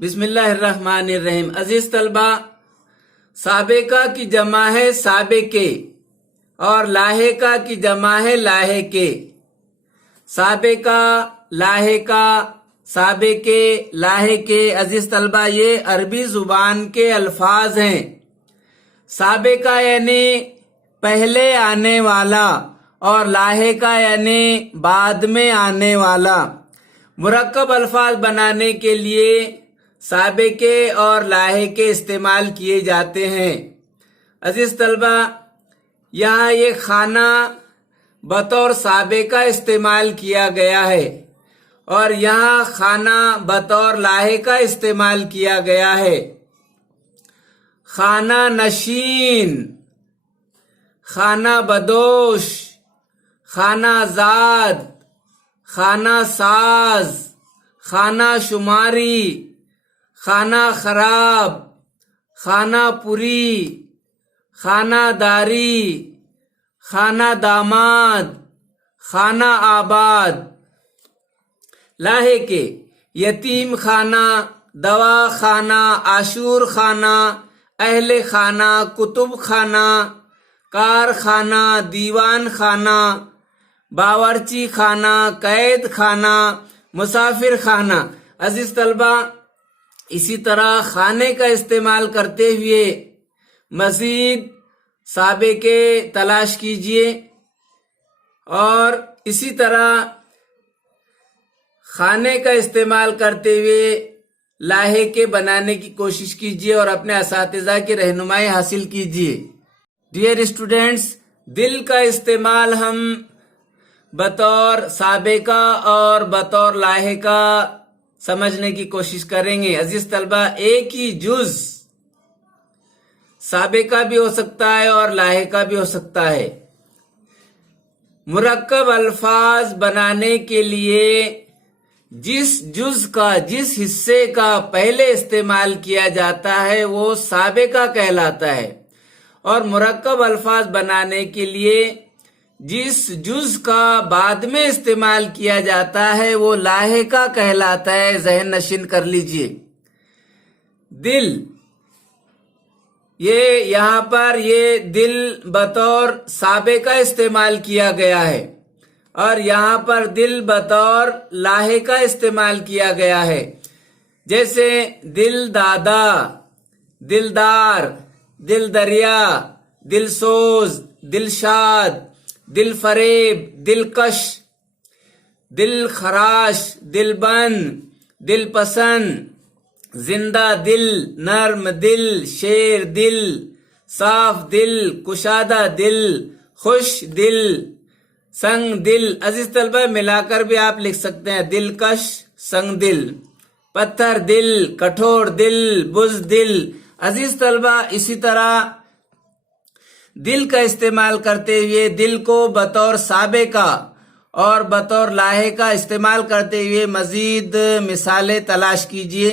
بسم اللہ الرحمن الرحیم۔ عزیز طلبہ، سابقہ کی جمع ہے سابقے اور لاحقہ کی جمع ہے لاحقے۔ سابقہ، لاحقہ، سابقے، لاحقے۔ عزیز طلبہ، یہ عربی زبان کے الفاظ ہیں۔ سابقہ یعنی پہلے آنے والا اور لاحقہ یعنی بعد میں آنے والا۔ مرکب الفاظ بنانے کے لیے سابقے اور لاحقے استعمال کیے جاتے ہیں۔ عزیز طلبہ، یہاں یہ کھانا بطور سابقہ استعمال کیا گیا ہے اور یہاں کھانا بطور لاحقہ استعمال کیا گیا ہے۔ خانہ نشین، خانہ بدوش، خانہ زاد، خانہ ساز، خانہ شماری، خانہ خراب، خانہ پوری، خانہ داری، خانہ داماد، خانہ آباد۔ لاحقے: یتیم خانہ، دوا خانہ، عاشور خانہ، اہل خانہ، کتب خانہ، کارخانہ، دیوان خانہ، باورچی خانہ، قید خانہ، مسافر خانہ۔ عزیز طلبہ، اسی طرح خانے کا استعمال کرتے ہوئے مزید سابقے تلاش کیجئے اور اسی طرح خانے کا استعمال کرتے ہوئے لاحقے بنانے کی کوشش کیجئے اور اپنے اساتذہ کی رہنمائی حاصل کیجئے۔ ڈیئر اسٹوڈینٹس، دل کا استعمال ہم بطور سابقہ اور بطور لاحقہ سمجھنے کی کوشش کریں گے۔ عزیز طلبہ، ایک ہی جز سابقہ بھی ہو سکتا ہے اور لاحقہ بھی ہو سکتا ہے۔ مرکب الفاظ بنانے کے لیے جس جز کا، جس حصے کا پہلے استعمال کیا جاتا ہے وہ سابقہ کہلاتا ہے، اور مرکب الفاظ بنانے کے لیے جس جز کا بعد میں استعمال کیا جاتا ہے وہ لاحقہ کہلاتا ہے۔ ذہن نشین کر لیجئے۔ دل، یہ یہاں پر یہ دل بطور سابقہ استعمال کیا گیا ہے اور یہاں پر دل بطور لاحقہ استعمال کیا گیا ہے۔ جیسے دل دادا، دلدار، دل دریا، دل سوز، دلشاد، دل فریب، دلکش، دل خراش، دل بند، دل پسند، زندہ دل، نرم دل، شیر دل، صاف دل، کشادہ دل، خوش دل، سنگ دل۔ عزیز طلبہ، ملا کر بھی آپ لکھ سکتے ہیں دلکش، سنگ دل، پتھر دل، کٹھور دل، بزدل۔ عزیز طلبہ، اسی طرح دل کا استعمال کرتے ہوئے دل کو بطور سابقہ اور بطور لاحقہ استعمال کرتے ہوئے مزید مثالیں تلاش کیجیے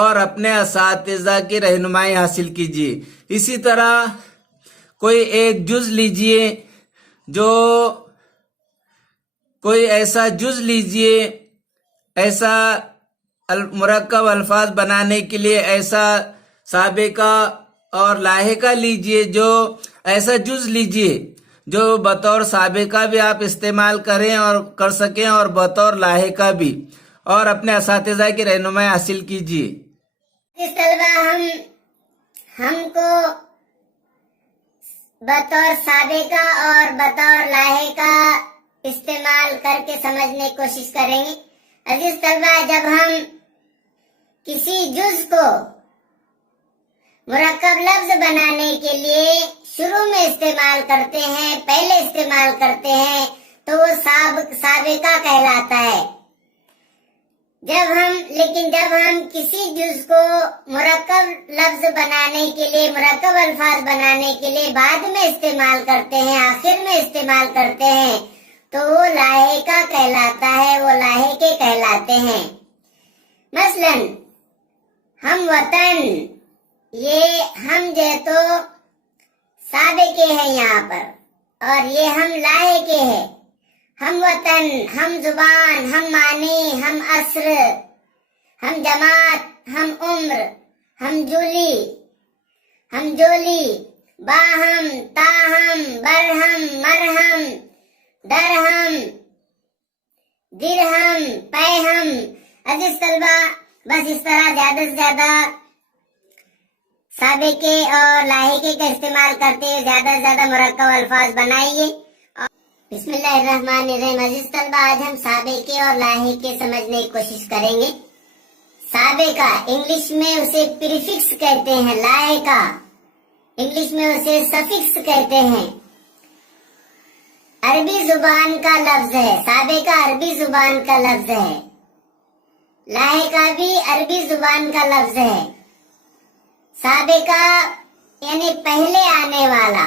اور اپنے اساتذہ کی رہنمائی حاصل کیجیے۔ اسی طرح کوئی ایک جز لیجیے، کوئی ایسا جز لیجیے، ایسا مرکب الفاظ بنانے کے لیے ایسا سابقہ اور لاحقہ لیجیے، ایسا جز لیجیے جو بطور سابقہ بھی آپ استعمال کریں اور کر سکیں اور بطور لاحقہ بھی، اور اپنے اساتذہ کی رہنمائی حاصل کیجیے۔ اس طلبہ ہم کو بطور سابقہ اور بطور لاحقہ استعمال کر کے سمجھنے کی کوشش کریں گے۔ عزیز طلبہ، جب ہم کسی جز کو مرکب لفظ بنانے کے لیے شروع میں استعمال کرتے ہیں، پہلے استعمال کرتے ہیں، تو وہ سابقہ کہلاتا ہے۔ لیکن جب ہم کسی جز کو مرکب لفظ بنانے کے لیے، مرکب الفاظ بنانے کے لیے بعد میں استعمال کرتے ہیں، آخر میں استعمال کرتے ہیں، تو وہ لاحقہ کہلاتا ہے، وہ لاحقے کہلاتے ہیں۔ مثلا ہم وطن، یہ ہم جو تو سابقے ہیں یہاں پر، اور یہ ہم لاحقے ہیں۔ ہم وطن، ہم زبان، ہم معنی، ہم عصر، ہم جماعت، ہم عمر، ہم جولی، ہم جولی، باہم، تاہم، برہم، مرہم، درہم، درہم، پیہم۔ عزیز طلبہ، بس اس طرح زیادہ سے زیادہ سابقے اور لاحقے کا استعمال کرتے ہوئے زیادہ سے زیادہ مرکب الفاظ بنائیے۔ بسم اللہ الرحمن الرحیم۔ عزیز طلبہ، آج ہم سابقے اور لاحقے سمجھنے کی کوشش کریں گے۔ سابقہ انگلش میں اسے پریفکس کہتے ہیں، لاحقہ انگلش میں اسے سفکس کہتے ہیں۔ عربی زبان کا لفظ ہے، سابقہ عربی زبان کا لفظ ہے، لاحقہ بھی عربی زبان کا لفظ ہے۔ سابقہ یعنی پہلے آنے والا،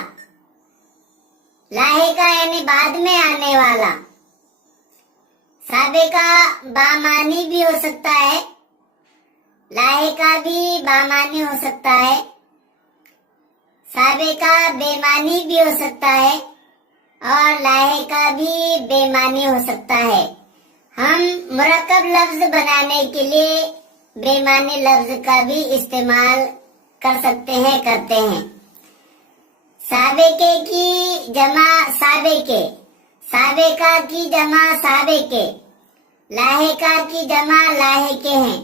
لاحقہ یعنی بعد میں آنے والا۔ سابقہ بامانی بھی ہو سکتا ہے، لاحقہ بھی بامانی ہو سکتا ہے، سابقہ بے معنی بھی ہو سکتا ہے اور لاحقہ بھی بے معنی ہو سکتا ہے۔ ہم مرکب لفظ بنانے کے لیے بے معنی لفظ کا بھی استعمال کر سکتے ہیں، کرتے ہیں۔ سابقے کی جمع سابقے، سابقہ کی جمع سابقے، لاحقہ کی جمع لاحقے ہیں۔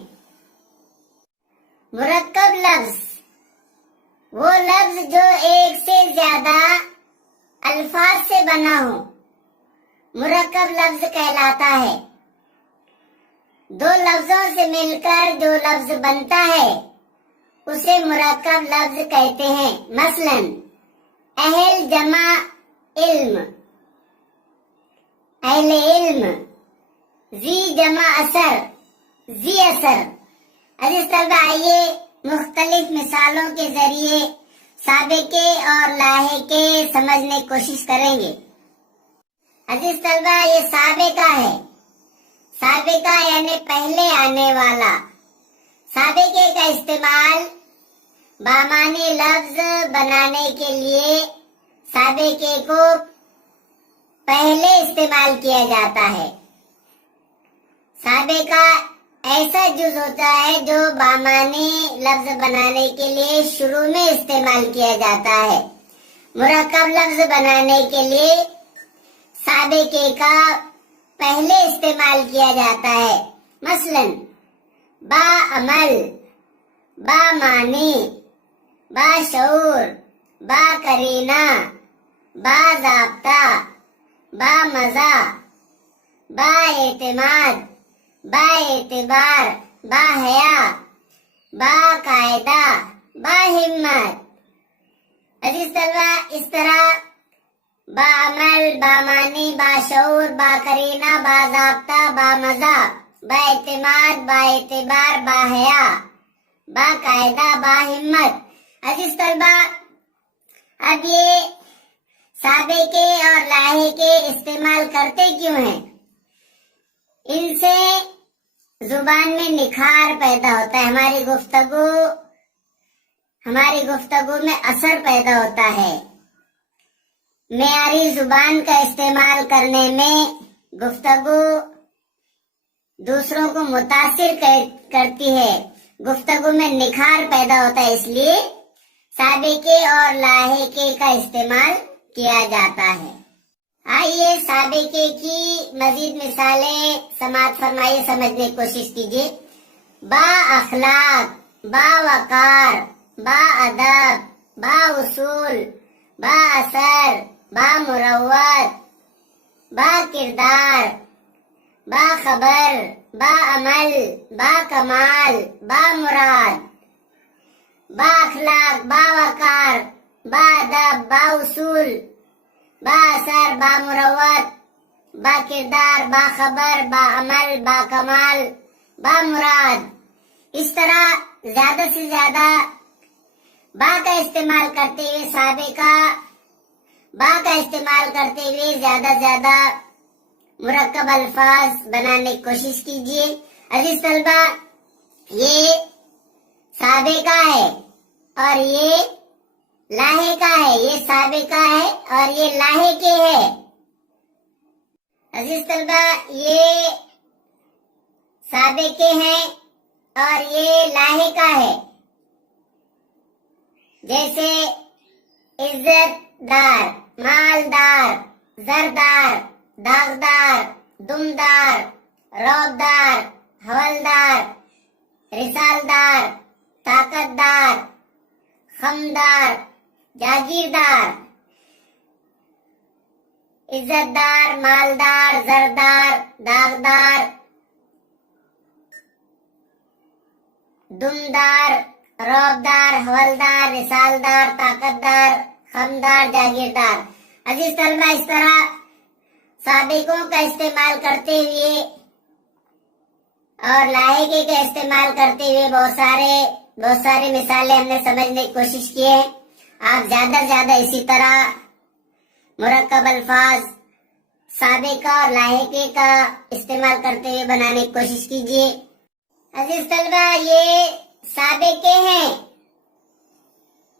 مرکب لفظ وہ لفظ جو ایک سے زیادہ الفاظ سے بنا ہو، مرکب لفظ کہلاتا ہے۔ دو لفظوں سے مل کر جو لفظ بنتا ہے اسے مرکب لفظ کہتے ہیں۔ مثلا اہل جمع علم، اہل علم، ذی جمع اثر، ذی اثر۔ عزیز طلبہ، آئیے مختلف مثالوں کے ذریعے سابقے اور لاحقے سمجھنے کی کوشش کریں گے۔ عزیز طلبہ، یہ سابقہ ہے، سابقہ یعنی پہلے آنے والا۔ سابقے کا استعمال بامانی لفظ بنانے کے لیے سابقے کو پہلے استعمال کیا جاتا ہے۔ سابقہ ایسا جز ہوتا ہے جو بامانی لفظ بنانے کے لیے شروع میں استعمال کیا جاتا ہے۔ مرکب لفظ بنانے کے لیے سابقے کا پہلے استعمال کیا جاتا ہے۔ مثلا با عمل، با معنی، با شعور، با قرینہ، با ضابطہ، با مزہ، با اعتماد، با اعتبار، با حیا، با قاعدہ، با ہمت۔ عزیز طلبہ، اس طرح با عمل، با معنی، با شعور، با قرینہ، با ضابطہ، با مزہ، با اعتماد، با اعتبار، با حیا، با قاعدہ، با ہمت۔ عزیز طلبہ، اب یہ سابقے اور لاحقے استعمال کرتے کیوں ہیں؟ ان سے زبان میں نکھار پیدا ہوتا ہے، ہماری گفتگو میں اثر پیدا ہوتا ہے۔ معیاری زبان کا استعمال کرنے میں گفتگو دوسروں کو متاثر کرتی ہے، گفتگو میں نکھار پیدا ہوتا ہے، اس لیے سابقے اور لاحقے کا استعمال کیا جاتا ہے۔ آئیے سابقے کی مزید مثالیں سماعت فرمائیے، سمجھنے کی کوشش کیجیے۔ با اخلاق، با وقار، با ادب، با اصول، با اثر، با مروت، با کردار، با خبر، با عمل، با کمال، با مراد۔ با اخلاق، با وقار، با ادب، با اصول، با اثر، با مروت، با کردار، با خبر، با عمل، با کمال، با مراد۔ اس طرح زیادہ سے زیادہ با کا استعمال کرتے ہوئے سابقہ، با کا استعمال کرتے ہوئے زیادہ سے زیادہ مرکب الفاظ بنانے کی کوشش کیجیے۔ عزیز طلبہ، یہ سابقہ ہے اور یہ لاحقہ ہے، یہ سابقہ ہے اور یہ لاحقے ہے۔ عزیز طلبہ، یہ سابقے ہیں اور یہ لاحقہ ہے، جیسے عزت دار، مالدار، زردار، داغدار، دمدار، رعبدار، حولدار، رسالدار، طاقتدار، خمدار، جاگیردار، عزت دار، مالدار، زردار، داغدار، دمدار، رعبدار، حولدار، رسالدار، طاقتدار، خمدار، جاگیردار۔ عزیز طلبہ، اس طرح سابقوں کا استعمال کرتے ہوئے اور لاحقے کا استعمال کرتے ہوئے بہت سارے مثالیں ہم نے سمجھنے کی کوشش کی ہے۔ آپ زیادہ سے زیادہ اسی طرح مرکب الفاظ سابقہ اور لاحقے کا استعمال کرتے ہوئے بنانے کی کوشش کیجیے۔ عزیز طلبہ، یہ سابقے ہیں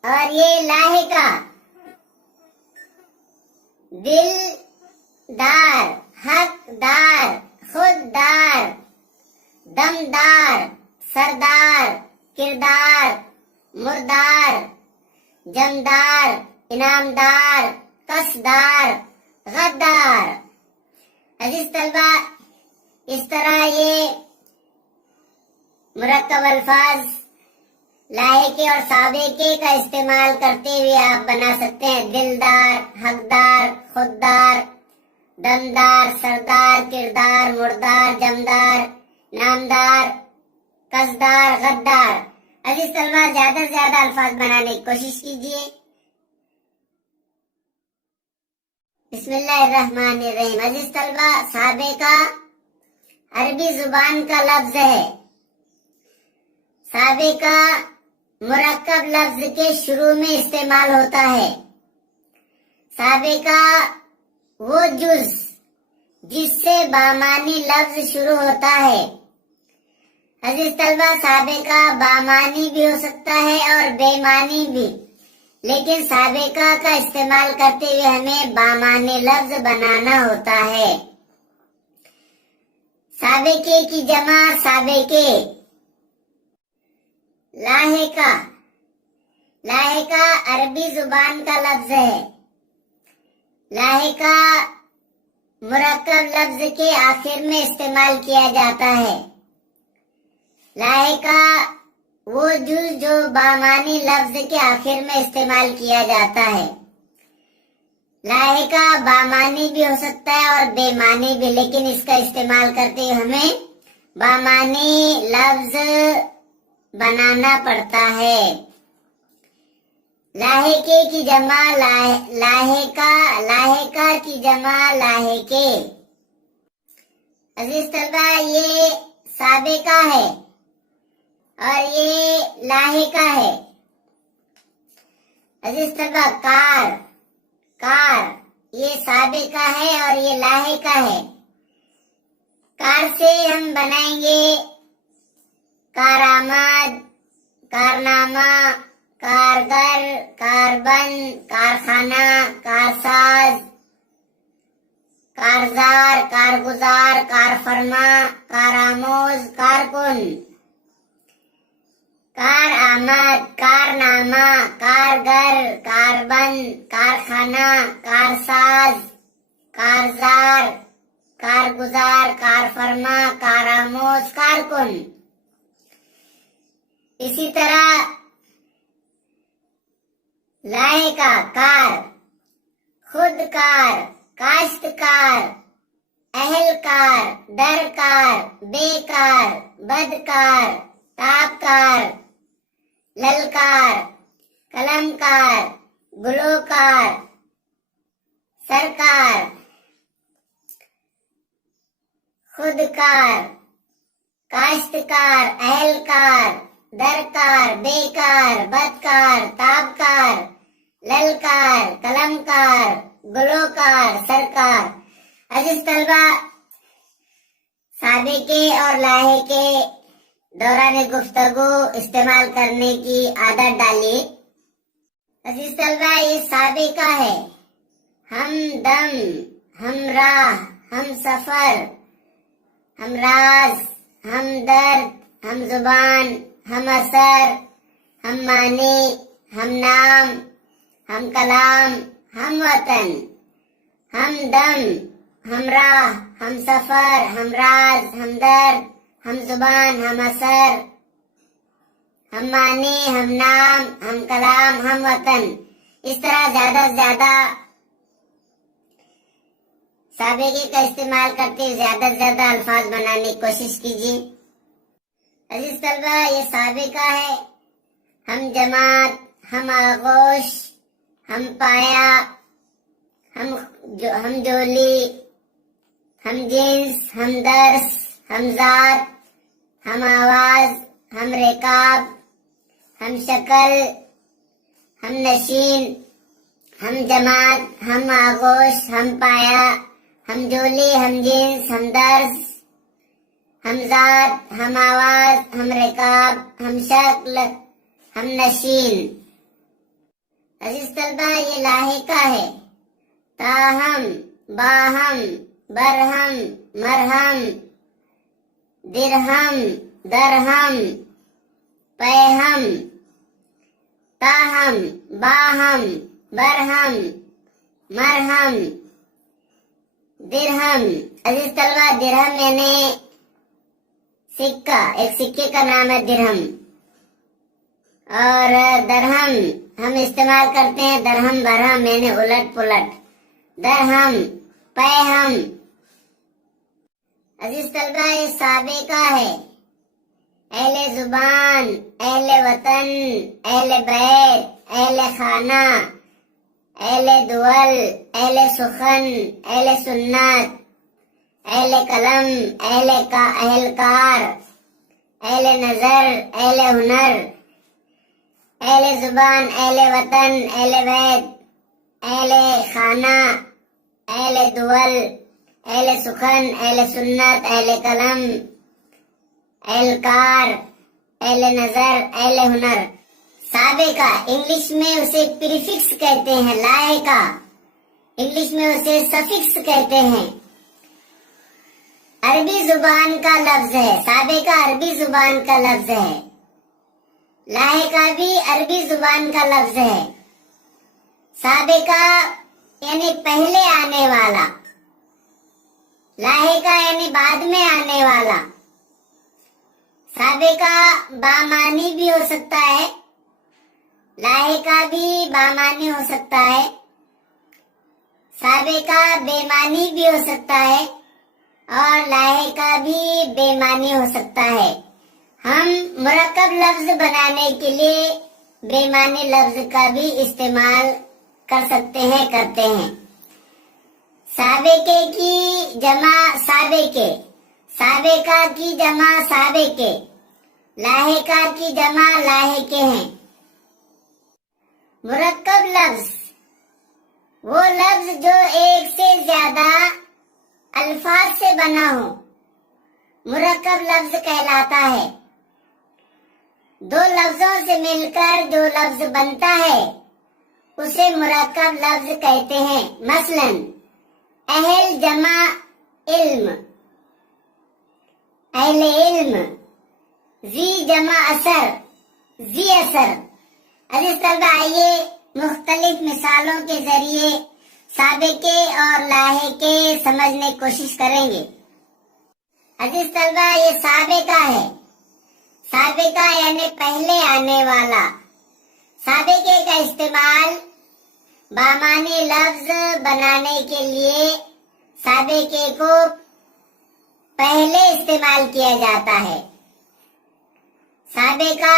اور یہ لاحقہ۔ دل دار، حقدار، خوددار، دمدار، سردار، کردار، مردار، جمدار، انعامدار، قصدار، غدار۔ عزیز طلبہ، اس طرح یہ مرکب الفاظ لاحقے اور سابقے کا استعمال کرتے ہوئے آپ بنا سکتے ہیں۔ دلدار، حقدار، خوددار، دمدار، سردار، کردار، مردار، جمدار، نامدار، قصدار، غدار۔ عزیز طلبہ، زیادہ سے زیادہ الفاظ بنانے کی کوشش کیجیے۔ بسم اللہ الرحمن الرحیم۔ عزیز طلبہ، سابقہ عربی زبان کا لفظ ہے۔ سابقہ مرکب لفظ کے شروع میں استعمال ہوتا ہے۔ سابقہ وہ جز جس سے بامانی لفظ شروع ہوتا ہے۔ عزیز طلبہ، سابقہ بامانی بھی ہو سکتا ہے اور بے معنی بھی، لیکن سابقہ کا استعمال کرتے ہوئے ہمیں بامانی لفظ بنانا ہوتا ہے۔ سابقے کی جمع سابقے۔ لاحقہ، لاحقہ عربی زبان کا لفظ ہے۔ لاحقہ مرکب لفظ کے آخر میں استعمال کیا جاتا ہے۔ لاحقہ وہ جز جو بامانی لفظ کے آخر میں استعمال کیا جاتا ہے۔ لاحقہ بامانی بھی ہو سکتا ہے اور بے معنی بھی، لیکن اس کا استعمال کرتے ہوئے ہمیں بامانی لفظ بنانا پڑتا ہے۔ لاحقے کی جمع لاحقہ، لاحقہ کی جمع لاحقے۔ عزیز طلبہ، یہ سابقہ ہے اور یہ لاحقہ ہے۔ عزیز طلبہ، کار، کار یہ سابقہ ہے اور یہ لاحقہ ہے۔ کار سے ہم بنائیں گے کارآمد، کارنامہ، کارگر، کاربن، کارخانہ، کارساز، کارزار، کارگزار، کارفرما، کارآموز، کارکن۔ کارآمد، کارنامہ، کارگر، کاربن، کارخانہ، کارساز، کارزار، کارگزار، کارفرما، کارآموز، کارکن۔ اسی طرح لاحقہ کار، خودکار، کاشتکار، اہلکار، درکار، بیکار، بدکار، تابکار، للکار، قلمکار، گلوکار، سرکار۔ خودکار، کاشتکار، اہلکار، درکار، بیکار، بدکار، تابکار، للکار، قلمکار، گلوکار، سرکار۔ عزیز طلبہ، سابقے اور لاحقے دوران گفتگو استعمال کرنے کی عادت ڈالیے۔ عزیز طلبہ، یہ سابقہ ہے۔ ہمدم، ہمراہ، ہم سفر، ہمراز، ہمدرد، ہم زبان، ہم اثر، ہم معنی، ہم نام، ہم کلام، ہم وطن، ہم دم، ہم راہ، ہم سفر، ہم راز، ہم درد، ہم زبان، ہم اثر، ہم معنی، ہم نام، ہم کلام، ہم وطن. اس طرح زیادہ سے زیادہ سابقے کا استعمال کرتے زیادہ سے زیادہ الفاظ بنانے کی کوشش کیجیے. عزیز طلبہ، یہ سابقہ ہے. ہم جماعت، ہم آغوش، ہم پایا، ہم جولی، ہم جنس، ہم درس، ہم ذات، ہم آواز، ہم رکاب، ہم شکل، ہم نشین، ہم جماعت، ہم آغوش، ہم پایا، ہم جولی، ہم جنس، ہم درس، ہم ذات، ہم آواز، ہم رکاب، ہم شکل، ہم نشین. عزیز طلبہ، یہ لاحقہ ہے. تاہم، باہم، برہم، مرہم، درہم، درہم، پیہم. تاہم، باہم، برہم، مرہم، درہم. عزیز طلبہ، درہم یعنی سکہ، ایک سکے کا نام ہے درہم. اور درہم ہم استعمال کرتے ہیں درہم برہم یعنی الٹ پلٹ. درہم، پیہم. عزیز طلبہ، یہ سابقہ ہے. اہل زبان، اہل وطن، اہل بیت، اہل خانہ، اہل دول، اہل سخن، اہل سنت، اہل قلم، اہلکار، اہل نظر، اہل ہنر، اہل زبان، اہل وطن، اہل بیت، اہل خانہ، اہل دول، اہل سخن، اہل سنت، اہل قلم، اہلکار، اہل نظر، اہل ہنر. سابقہ انگلش میں اسے پریفکس کہتے ہیں. لاحقہ انگلش میں اسے سفکس کہتے ہیں. عربی زبان کا لفظ ہے. سابقہ عربی زبان کا لفظ ہے. لاحقہ بھی عربی زبان کا لفظ ہے. سابقہ یعنی پہلے آنے والا، لاحقہ یعنی بعد میں آنے والا. سابقہ بامانی بھی ہو سکتا ہے، لاحقہ بھی بامانی ہو سکتا ہے. سابقہ بے معنی بھی ہو سکتا ہے اور لاحقہ بھی بے معنی ہو سکتا ہے. ہم مرکب لفظ بنانے کے لیے بے معنی لفظ کا بھی استعمال کر سکتے ہیں، کرتے ہیں. سابقے کی جمع سابقے، سابقہ کی جمع سابقے، لاحقہ کی جمع لاحقے ہیں. مرکب لفظ وہ لفظ جو ایک سے زیادہ الفاظ سے بنا ہو، مرکب لفظ کہلاتا ہے. دو لفظوں سے مل کر جو لفظ بنتا ہے اسے مرکب لفظ کہتے ہیں. مثلا اہل جمع علم، اہل علم. ذی جمع اثر، ذی اثر. عزیز طلبہ، آئیے مختلف مثالوں کے ذریعے سابقے اور لاحقے سمجھنے کی کوشش کریں گے. عزیز طلبہ، یہ سابقہ ہے. سابقہ یعنی پہلے آنے والا. سابقے کا استعمال بامانی لفظ بنانے کے لیے سابقے کو پہلے استعمال کیا جاتا ہے. سابقہ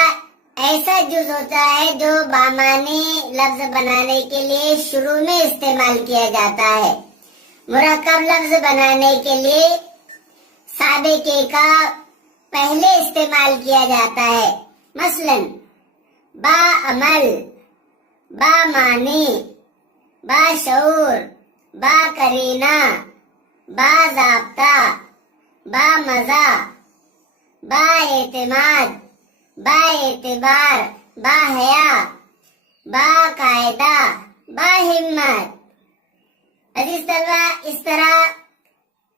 ایسا جز ہوتا ہے جو بامانی لفظ بنانے کے لیے شروع میں استعمال کیا جاتا ہے. مرکب لفظ بنانے کے لیے سابقے کا پہلے استعمال کیا جاتا ہے. مثلا با عمل، با معنی، با شعور، با قرینہ، با ضابطہ، با مزہ، با اعتماد، با اعتبار، با حیا، با قاعدہ، با ہمت. عزیز طلبہ، اس طرح